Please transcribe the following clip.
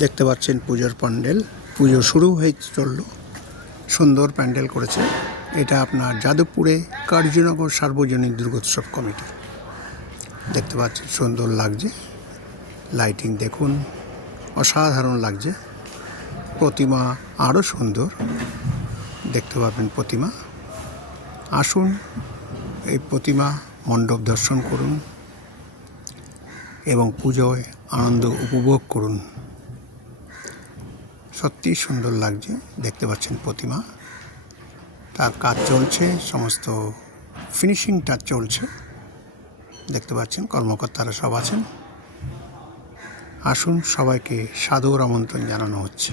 দেখতে পাচ্ছেন পুজোর প্যান্ডেল। পুজো শুরু হয়ে চলল, সুন্দর প্যান্ডেল করেছে। এটা আপনার যাদবপুরে কার্যনগর সার্বজনীন দুর্গোৎসব কমিটি। দেখতে পাচ্ছেন সুন্দর লাগছে, লাইটিং দেখুন, অসাধারণ লাগছে। প্রতিমা আরও সুন্দর, দেখতে পাবেন প্রতিমা। আসুন এই প্রতিমা মণ্ডপ দর্শন করুন এবং পুজোয় আনন্দ উপভোগ করুন। সত্যি সুন্দর লাগছে। দেখতে পাচ্ছেন প্রতিমা, তার কাজ চলছে, সমস্ত ফিনিশিং টাচ চলছে। দেখতে পাচ্ছেন কর্মকর্তারা সব আছেন। আসুন, সবাইকে সাদর আমন্ত্রণ জানানো হচ্ছে।